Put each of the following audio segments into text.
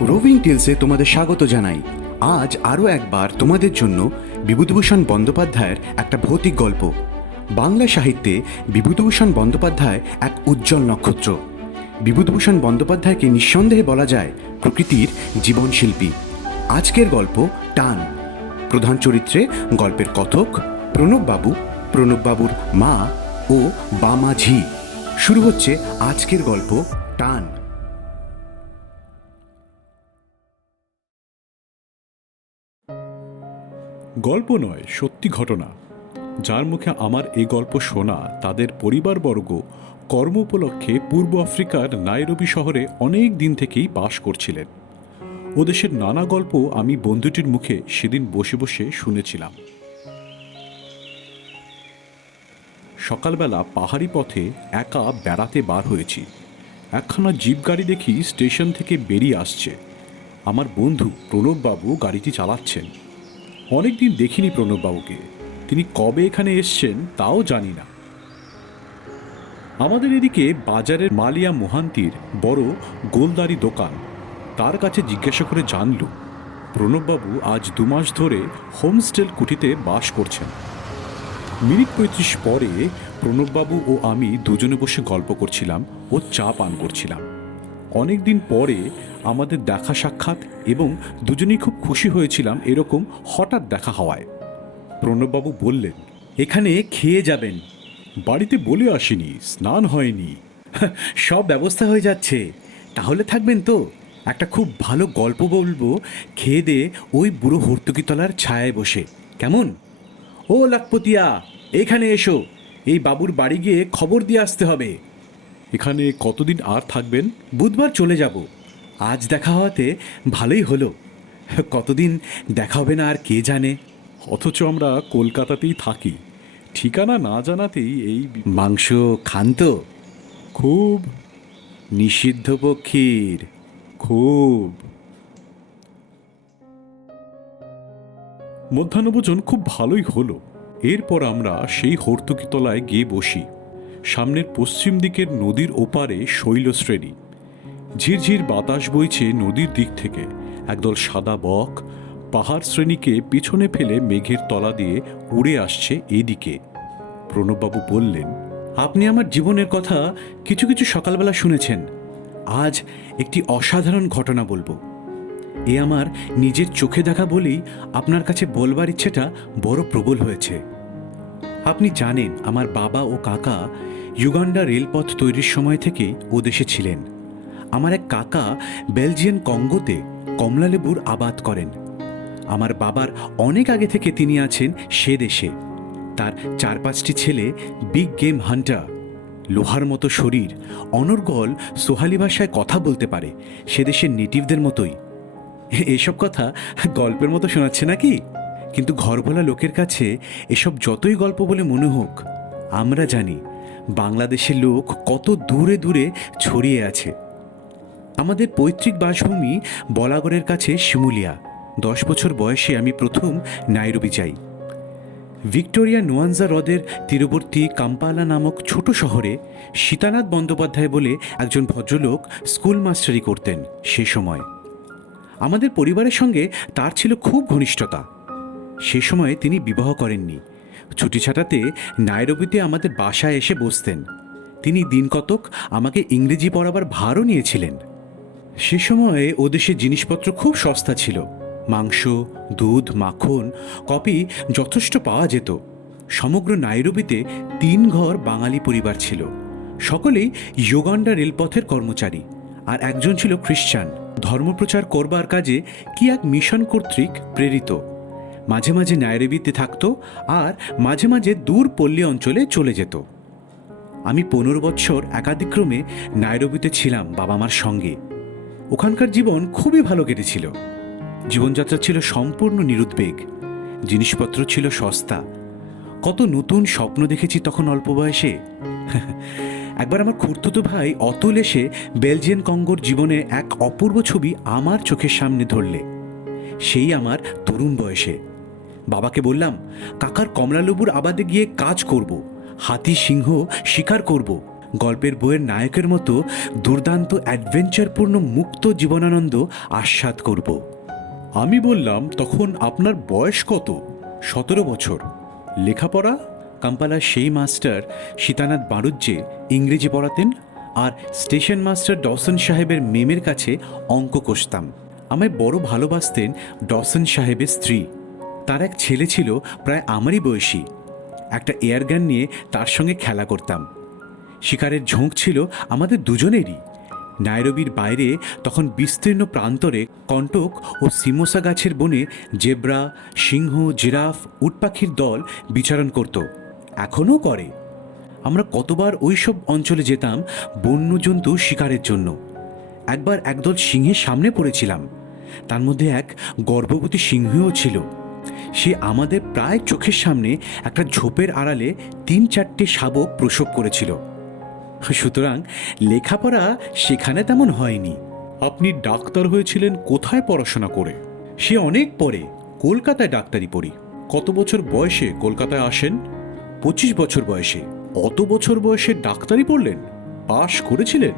Roving টেলসে তোমাদের স্বাগত জানাই। আজ আরও একবার তোমাদের জন্য বিভূতিভূষণ বন্দ্যোপাধ্যায়ের একটা ভৌতিক গল্প। বাংলা সাহিত্যে বিভূতিভূষণ বন্দ্যোপাধ্যায় এক উজ্জ্বল নক্ষত্র। বিভূতিভূষণ বন্দ্যোপাধ্যায়কে নিঃসন্দেহে বলা যায় প্রকৃতির জীবনশিল্পী। আজকের গল্প টান। প্রধান চরিত্রে গল্পের কথক প্রণববাবু, প্রণববাবুর মা ও বামা ঝি শুরু হচ্ছে আজকের গল্প গল্প নয়, সত্যি ঘটনা। যার মুখে আমার এই গল্প শোনা, তাদের পরিবারবর্গ কর্ম উপলক্ষে পূর্ব আফ্রিকার নাইরবি শহরে অনেক দিন থেকেই বাস করছিলেন। ও দেশের নানা গল্প আমি বন্ধুটির মুখে সেদিন বসে বসে শুনেছিলাম। সকালবেলা পাহাড়ি পথে একা বেড়াতে বার হয়েছি। একখানা জিপ গাড়ি দেখি স্টেশন থেকে বেরিয়ে আসছে। আমার বন্ধু প্রণববাবু গাড়িটি চালাচ্ছেন। অনেকদিন দেখিনি প্রণববাবুকে। তিনি কবে এখানে এসছেন তাও জানি না। আমাদের এদিকে বাজারের মালিয়া মোহান্তির বড় গোলদারি দোকান। তার কাছে জিজ্ঞাসা করে জানল, প্রণববাবু আজ দু মাস ধরে হোমস্টেল কুঠিতে বাস করছেন। মিনিট পঁয়ত্রিশ পরে প্রণববাবু ও আমি দুজনে বসে গল্প করছিলাম ও চা পান করছিলাম। অনেকদিন পরে আমাদের দেখা সাক্ষাৎ এবং দুজনেই খুব খুশি হয়েছিলাম এরকম হঠাৎ দেখা হওয়ায়। প্রণববাবু বললেন, এখানে খেয়ে যাবেন। বাড়িতে বলে আসিনি, স্নান হয়নি। সব ব্যবস্থা হয়ে যাচ্ছে। তাহলে থাকবেন তো। একটা খুব ভালো গল্প বলব। খেয়ে দে ওই বুড়ো হর্তুকিতলার ছায়ায় বসে। কেমন? ও লাখপতিয়া, এখানে এসো। এই বাবুর বাড়ি গিয়ে খবর দিয়ে আসতে হবে। এখানে কতদিন আর থাকবেন? বুধবার চলে যাব। আজ দেখা হওয়াতে ভালোই হলো। কতদিন দেখা হবে না আর কে জানে? অথচ আমরা কলকাতাতেই থাকি। ঠিকানা না জানাতেই এই মাংস খান তো খুব নিষিদ্ধ পক্ষীর। খুব। মধ্যাহ্নভোজন খুব ভালোই হলো। এরপর আমরা সেই হর্তুকিতলায় গিয়ে বসি। সামনের পশ্চিম দিকের নদীর ওপারে শৈলশ্রেণী। ঝিরঝির বাতাস বইছে নদীর দিক থেকে। একদল সাদা বক পাহাড় শ্রেণীকে পিছনে ফেলে মেঘের তলা দিয়ে উড়ে আসছে এদিকে। প্রণববাবু বললেন, আপনি আমার জীবনের কথা কিছু কিছু সকালবেলা শুনেছেন। আজ একটি অসাধারণ ঘটনা বলব। এ আমার নিজের চোখে দেখা বলেই আপনার কাছে বলবার ইচ্ছেটা বড় প্রবল হয়েছে। আপনি জানেন আমার বাবা ও কাকা ইউগান্ডা রেলপথ তৈরির সময় থেকেই ও দেশে ছিলেন। আমার এক কাকা বেলজিয়ান কঙ্গোতে কমলালেবুর আবাদ করেন। আমার বাবার অনেক আগে থেকে তিনি আছেন সে দেশে। তার চার পাঁচটি ছেলে বিগ গেম হান্টার লোহার মতো শরীর, অনর্গল, সোহালি ভাষায় কথা বলতে পারে, সে দেশের নেটিভদের মতোই। এসব কথা গল্পের মতো শোনাচ্ছে নাকি? কিন্তু ঘরভোলা লোকের কাছে এসব যতই গল্প বলে মনে হোক, আমরা জানি বাংলাদেশের লোক কত দূরে দূরে ছড়িয়ে আছে। আমাদের পৈতৃক বাসভূমি বলাগড়ের কাছে শিমুলিয়া। দশ বছর বয়সে আমি প্রথম নাইরবি যাই। ভিক্টোরিয়া নোয়ানজা হ্রদের তীরবর্তী কাম্পালা নামক ছোট শহরে সীতানাথ বন্দ্যোপাধ্যায় বলে একজন ভদ্রলোক স্কুল মাস্টারি করতেন সে সময়। আমাদের পরিবারের সঙ্গে তার ছিল খুব ঘনিষ্ঠতা। সে সময়ে তিনি বিবাহ করেননি। ছুটি ছাটাতে নাইরবিতে আমাদের বাসায় এসে বসতেন। তিনি দিন কতক আমাকে ইংরেজি পড়াবার ভারও নিয়েছিলেন। সে সময়ে ও দেশে জিনিসপত্র খুব সস্তা ছিল। মাংস, দুধ, মাখন, কপি যথেষ্ট পাওয়া যেত। সমগ্র নাইরবিতে তিন ঘর বাঙালি পরিবার ছিল। সকলেই ইয়োগান্ডা রেলপথের কর্মচারী আর একজন ছিল খ্রিস্টান ধর্মপ্রচার করবার কাজে কি এক মিশন কর্তৃক প্রেরিত। মাঝে মাঝে নাইরবিতে থাকতো আর মাঝে মাঝে দূর পল্লী অঞ্চলে চলে যেত। আমি পনেরো বৎসর একাধিক্রমে নাইরবিতে ছিলাম বাবা মার সঙ্গে। ওখানকার জীবন খুবই ভালো কেটেছিল। জীবনযাত্রা ছিল সম্পূর্ণ নিরুদ্বেগ। জিনিসপত্র ছিল সস্তা। কত নতুন স্বপ্ন দেখেছি তখন অল্প বয়সে। একবার আমার খুর্তুতো ভাই অতুল এসে বেলজিয়ান কঙ্গোর জীবনে এক অপূর্ব ছবি আমার চোখের সামনে ধরলে। সেই আমার তরুণ বয়সে। বাবাকে বললাম, কাকার কমলালেবুর আবাদে গিয়ে কাজ করব, হাতি সিংহ শিকার করব। গল্পের বইয়ের নায়কের মতো দুর্দান্ত অ্যাডভেঞ্চারপূর্ণ মুক্ত জীবনানন্দ আস্বাদ করব। আমি বললাম, তখন আপনার বয়স কত? সতেরো বছর। লেখাপড়া? কাম্পালার সেই মাস্টার সীতানাথ বাড়ুজ্জে ইংরেজি পড়াতেন আর স্টেশন মাস্টার ডসন সাহেবের মেমের কাছে অঙ্ক কষতাম। আমায় বড় ভালোবাসতেন ডসন সাহেবের স্ত্রী। তার এক ছেলে ছিল প্রায় আমারই বয়সী। একটা এয়ারগান নিয়ে তার সঙ্গে খেলা করতাম। শিকারের ঝোঁক ছিল আমাদের দুজনেরই। নাইরবির বাইরে তখন বিস্তীর্ণ প্রান্তরে কণ্টক ও সিমোসা গাছের বনে জেব্রা, সিংহ, জিরাফ, উটপাখির দল বিচারণ করত। এখনও করে। আমরা কতবার ওইসব অঞ্চলে যেতাম বন্যজন্তু শিকারের জন্য। একবার একদল সিংহের সামনে পড়েছিলাম। তার মধ্যে এক গর্ভবতী সিংহও ছিল। সে আমাদের প্রায় চোখের সামনে একটা ঝোপের আড়ালে তিন চারটে শাবক প্রসব করেছিল। সুতরাং লেখাপড়া সেখানে তেমন হয়নি। আপনি ডাক্তার হয়েছিলেন কোথায় পড়াশোনা করে? সে অনেক পরে কলকাতায় ডাক্তারি পড়ি। কত বছর বয়সে কলকাতায় আসেন? পঁচিশ বছর বয়সে। অত বছর বয়সে ডাক্তারি পড়লেন? পাশ করেছিলেন?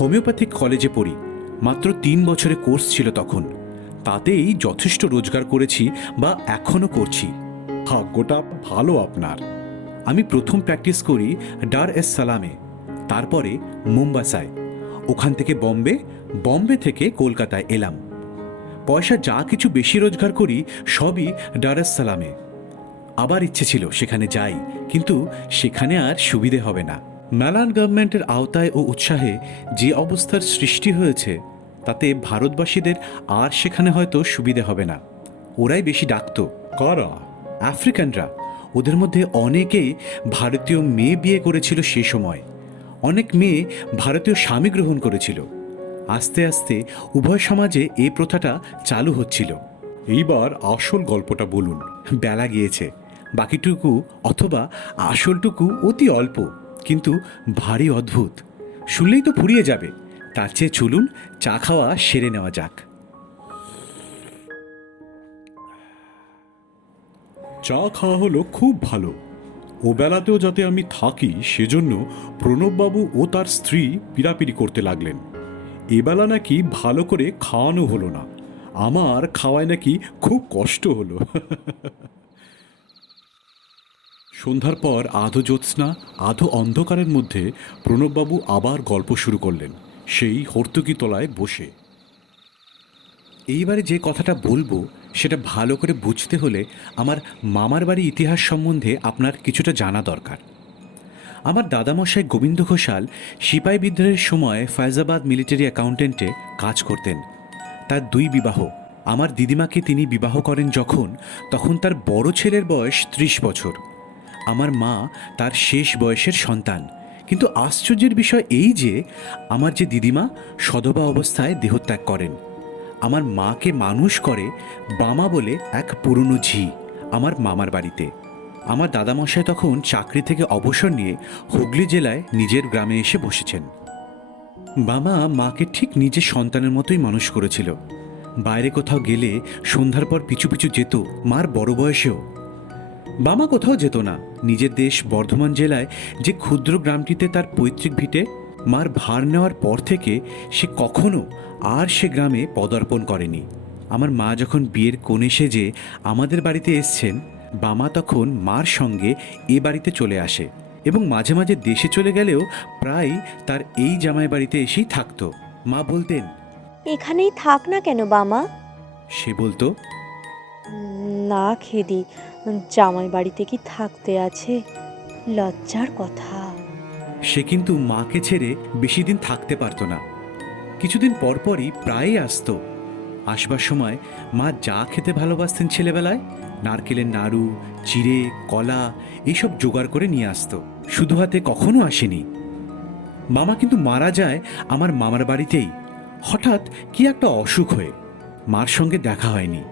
হোমিওপ্যাথিক কলেজে পড়ি। মাত্র তিন বছরের কোর্স ছিল তখন। তাতেই যথেষ্ট রোজগার করেছি বা এখনও করছি। ভাগ্যটা ভালো আপনার। আমি প্রথম প্র্যাকটিস করি ডার এস সালামে, তারপরে মুম্বাসায়। ওখান থেকে বম্বে বম্বে থেকে কলকাতায় এলাম। পয়সা যা কিছু বেশি রোজগার করি সবই ডার এস সালামে। আবার ইচ্ছে ছিল সেখানে যাই, কিন্তু সেখানে আর সুবিধে হবে না। ম্যালান গভর্নমেন্টের আওতায় ও উৎসাহে যে অবস্থার সৃষ্টি হয়েছে তাতে ভারতবাসীদের আর সেখানে হয়তো সুবিধে হবে না। ওরাই বেশি ডাকতো। কারা, আফ্রিকানরা, ওদের মধ্যে অনেকেই ভারতীয় মেয়ে বিয়ে করেছিল সে সময়। অনেক মেয়ে ভারতীয় স্বামী গ্রহণ করেছিল। আস্তে আস্তে উভয় সমাজে এই প্রথাটা চালু হচ্ছিল। এইবার আসল গল্পটা বলুন। বেলা গিয়েছে। বাকিটুকু অথবা আসলটুকু অতি অল্প, কিন্তু ভারী অদ্ভুত। শুনলেই তো ফুরিয়ে যাবে। তার চেয়ে চলুন, চা খাওয়া সেরে নেওয়া যাক। চা খাওয়া হলো খুব ভালো। ও বেলাতেও যাতে আমি থাকি, সেজন্য প্রণববাবু ও তার স্ত্রী পিড়াপিড়ি করতে লাগলেন। এবেলা নাকি ভালো করে খাওয়ানো হলো না। আমার খাওয়ায় নাকি খুব কষ্ট হলো। সন্ধ্যার পর আধো জ্যোৎস্না, আধো অন্ধকারের মধ্যে প্রণববাবু আবার গল্প শুরু করলেন। সেই হর্তুকি তলায় বসে। এইবারে যে কথাটা বলব, সেটা ভালো করে বুঝতে হলে আমার মামার বাড়ি ইতিহাস সম্বন্ধে আপনার কিছুটা জানা দরকার। আমার দাদামশাই গোবিন্দ ঘোষাল সিপাই বিদ্রোহের সময় ফয়জাবাদ মিলিটারি অ্যাকাউন্টেন্টে কাজ করতেন। তার দুই বিবাহ, আমার দিদিমাকে তিনি বিবাহ করেন যখন, তখন তার বড় ছেলের বয়স ত্রিশ বছর। আমার মা তার শেষ বয়সের সন্তান। কিন্তু আশ্চর্যের বিষয় এই যে, আমার যে দিদিমা সধবা অবস্থায় দেহত্যাগ করেন। আমার মাকে মানুষ করে বামা বলে এক পুরনো ঝি আমার মামার বাড়িতে। আমার দাদামশাই তখন চাকরি থেকে অবসর নিয়ে হুগলি জেলায় নিজের গ্রামে এসে বসেছেন। বাবা মাকে ঠিক নিজের সন্তানের মতোই মানুষ করেছিল। বাইরে কোথাও গেলে সন্ধ্যার পর পিছু পিছু যেত মার বড় বয়সেও। বামা কোথাও যেত না। নিজের দেশ বর্ধমান জেলায় যে ক্ষুদ্র গ্রামটিতে তার পৈতৃক ভিটে মার ভার নেওয়ার পর থেকে সে কখনো আর সে গ্রামে পদার্পণ করেনি। আমার মা যখন বিয়ের কোণে সেজে আমাদের বাড়িতে এসছেন বামা তখন মার সঙ্গে এ বাড়িতে চলে আসে এবং মাঝে মাঝে দেশে চলে গেলেও প্রায় তার এই জামাই বাড়িতে এসেই থাকতো। মা বলতেন এখানেই থাক না কেন বামা? সে বলতো না খেদি জামাই বাড়িতে কি থাকতে আছে? লজ্জার কথা। সে কিন্তু মাকে ছেড়ে বেশি দিন থাকতে পারতো না। কিছুদিন পরপরই প্রায়ই আসতো। আসবার সময় মা যা খেতে ভালোবাসতেন ছেলেবেলায়, নারকেলের নাড়ু চিড়ে কলা, এইসব জোগাড় করে নিয়ে আসতো। শুধু হাতে কখনো আসেনি। মামা কিন্তু মারা যায় আমার মামার বাড়িতেই। হঠাৎ কি একটা অসুখ হয়ে। মার সঙ্গে দেখা হয়নি।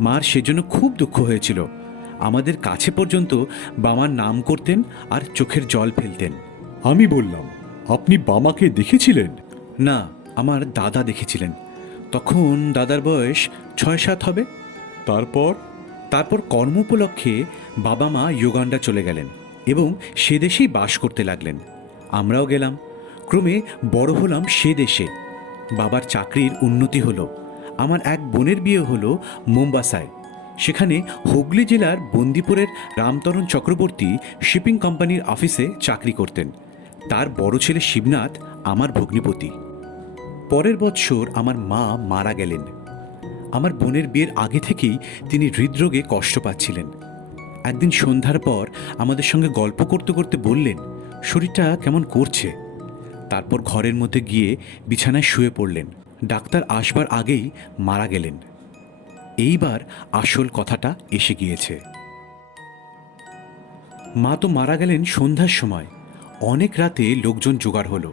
মার সেজন্য খুব দুঃখ হয়েছিল। আমাদের কাছে পর্যন্ত বামার নাম করতেন আর চোখের জল ফেলতেন। আমি বললাম আপনি বামাকে দেখেছিলেন? না আমার দাদা দেখেছিলেন। তখন দাদার বয়স ছয় সাত হবে। তারপর? তারপর কর্ম উপলক্ষে বাবা মা ইউগান্ডা চলে গেলেন এবং সে দেশেই বাস করতে লাগলেন। আমরাও গেলাম। ক্রমে বড় হলাম সে দেশে। বাবার চাকরির উন্নতি হলো। আমার এক বোনের বিয়ে হলো মোম্বাসায়। সেখানে হুগলি জেলার বন্দিপুরের রামতরণ চক্রবর্তী শিপিং কোম্পানির অফিসে চাকরি করতেন। তার বড় ছেলে শিবনাথ আমার ভগ্নিপতি। পরের বৎসর আমার মা মারা গেলেন। আমার বোনের বিয়ের আগে থেকেই তিনি হৃদরোগে কষ্ট পাচ্ছিলেন। একদিন সন্ধ্যার পর আমাদের সঙ্গে গল্প করতে করতে বললেন, শরীরটা কেমন করছে? তারপর ঘরের মধ্যে গিয়ে বিছানায় শুয়ে পড়লেন। ডাক্তার আসবার আগেই মারা গেলেন। এইবার আসল কথাটা এসে গিয়েছে। মা তো মারা গেলেন সন্ধ্যার সময়। অনেক রাতে লোকজন জোগাড় হলো।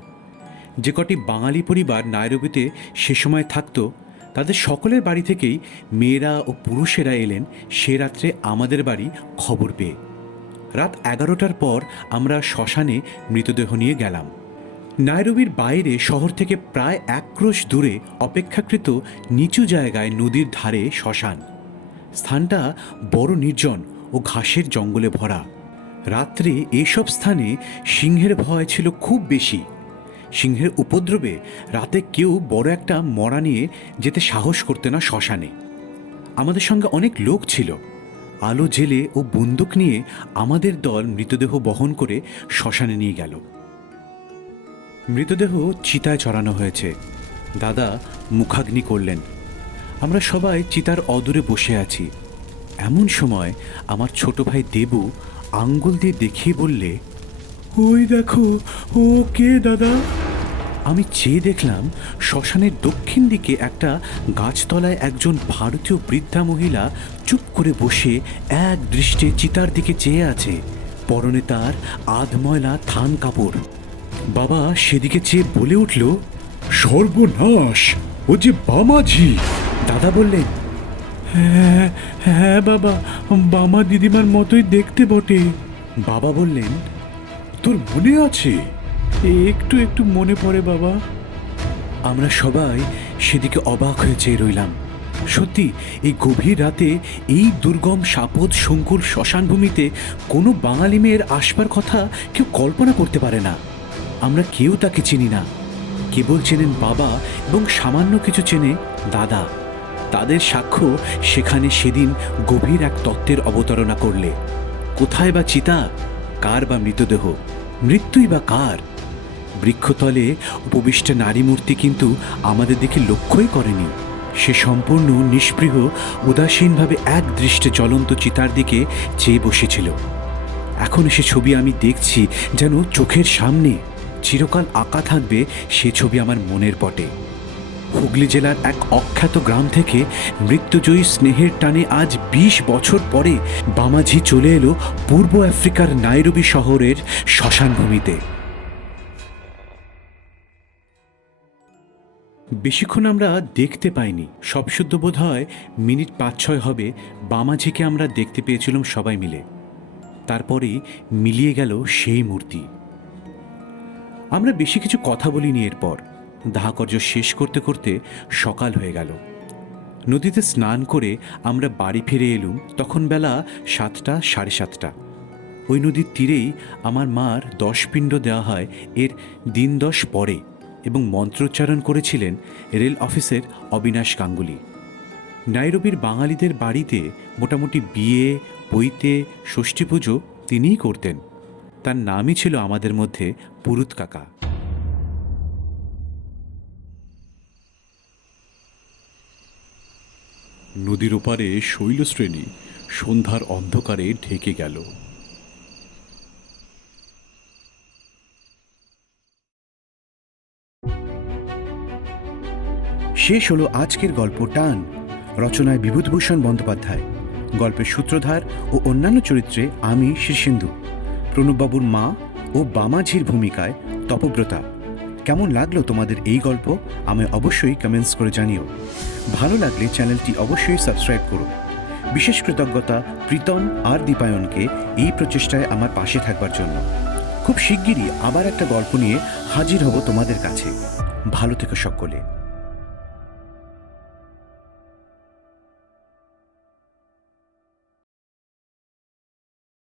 যে কটি বাঙালি পরিবার নাইরবিতে সে সময় থাকতো, তাদের সকলের বাড়ি থেকেই মেয়েরা ও পুরুষেরা এলেন সে রাত্রে আমাদের বাড়ি খবর পেয়ে। রাত এগারোটার পর আমরা শ্মশানে মৃতদেহ নিয়ে গেলাম। নাইরবির বাইরে শহর থেকে প্রায় এক ক্রোশ দূরে অপেক্ষাকৃত নিচু জায়গায় নদীর ধারে শ্মশান। স্থানটা বড় নির্জন ও ঘাসের জঙ্গলে ভরা। রাত্রে এসব স্থানে সিংহের ভয় ছিল খুব বেশি। সিংহের উপদ্রবে রাতে কেউ বড় একটা মরা নিয়ে যেতে সাহস করতে না শ্মশানে। আমাদের সঙ্গে অনেক লোক ছিল। আলো জেলে ও বন্দুক নিয়ে আমাদের দল মৃতদেহ বহন করে শ্মশানে নিয়ে গেল। মৃতদেহ চিতায় চড়ানো হয়েছে। দাদা মুখাগ্নি করলেন। আমরা সবাই চিতার অদূরে বসে আছি। এমন সময় আমার ছোট ভাই দেবু আঙ্গুল দিয়ে দেখিয়ে বললে, ওই দেখো, ও কে দাদা? আমি চেয়ে দেখলাম শ্মশানের দক্ষিণ দিকে একটা গাছতলায় একজন ভারতীয় বৃদ্ধা মহিলা চুপ করে বসে এক দৃষ্টে চিতার দিকে চেয়ে আছে। পরনে তার আধময়লা থান কাপড়। বাবা সেদিকে চেয়ে বলে উঠল, সর্বনাশ, ও যে বামাজি দাদা বললেন হ্যাঁ হ্যাঁ বাবা, বামা দিদিমার মতোই দেখতে বটে। বাবা বললেন, তোর মনে আছে? একটু একটু মনে পড়ে বাবা। আমরা সবাই সেদিকে অবাক হয়ে চেয়ে রইলাম। সত্যি, এই গভীর রাতে এই দুর্গম সাপদ সংকুল শ্মশানভূমিতে কোনো বাঙালি মেয়ের আসবার কথা কেউ কল্পনা করতে পারে না। আমরা কেউ তাকে চিনি না। কেবল চেনেন বাবা এবং সামান্য কিছু চেনে দাদা। তাদের সাক্ষ্য সেখানে সেদিন গভীর এক তত্ত্বের অবতারণা করলে। কোথায় বা চিতা, কার বা মৃতদেহ, মৃত্যুই বা কার? বৃক্ষতলে উপবিষ্ট নারী মূর্তি কিন্তু আমাদের দিকে লক্ষ্যই করেনি। সে সম্পূর্ণ নিষ্পৃহ, উদাসীনভাবে এক দৃষ্টে জ্বলন্ত চিতার দিকে চেয়ে বসেছিল। এখন সে ছবি আমি দেখছি যেন চোখের সামনে। চিরকাল আঁকা থাকবে সে ছবি আমার মনের পটে হুগলি জেলার এক অখ্যাত গ্রাম থেকে মৃত্যুজয়ী স্নেহের টানে আজ ২০ বছর পরে বামাঝি চলে এলো পূর্ব আফ্রিকার নাইরবি শহরের শ্মশানভূমিতে। বেশিক্ষণ আমরা দেখতে পাইনি। সব শুদ্ধ বোধ হয় মিনিট পাঁচ ছয় হবে বামাঝিকে আমরা দেখতে পেয়েছিলাম সবাই মিলে। তারপরেই মিলিয়ে গেল সেই মূর্তি। আমরা বেশি কিছু কথা বলিনি এরপর। দাহকর্য শেষ করতে করতে সকাল হয়ে গেল। নদীতে স্নান করে আমরা বাড়ি ফিরে এলুম, তখন বেলা সাতটা, সাড়ে সাতটা। ওই নদীর তীরেই আমার মার দশ পিণ্ড দেওয়া হয় এর দিন দশ পরে এবং মন্ত্রোচ্চারণ করেছিলেন রেল অফিসের অবিনাশ গাঙ্গুলি। নাইরবির বাঙালিদের বাড়িতে মোটামুটি বিয়ে, বইতে, ষষ্ঠী পুজো তিনিই করতেন। তার নামই ছিল আমাদের মধ্যে পুরুত কাকা। নদীর ওপারে শৈলশ্রেণী সন্ধ্যার অন্ধকারে ঢেকে গেল। শেষ হলো আজকের গল্প টান, রচনায় বিভূতিভূষণ বন্দ্যোপাধ্যায়। গল্পের সূত্রধার ও অন্যান্য চরিত্রে আমি শীর্ষেন্দু। প্রণববাবুর মা ও বামাঝির ভূমিকায় তপব্রতা। কেমন লাগল তোমাদের এই গল্প? আমায় অবশ্যই কমেন্টস করে জানিও। ভালো লাগলে চ্যানেলটি অবশ্যই সাবস্ক্রাইব করো। বিশেষ কৃতজ্ঞতা প্রীতম আর দীপায়নকে এই প্রচেষ্টায় আমার পাশে থাকবার জন্য। খুব শিগগিরই আবার একটা গল্প নিয়ে হাজির হব তোমাদের কাছে। ভালো থেকো সকলে।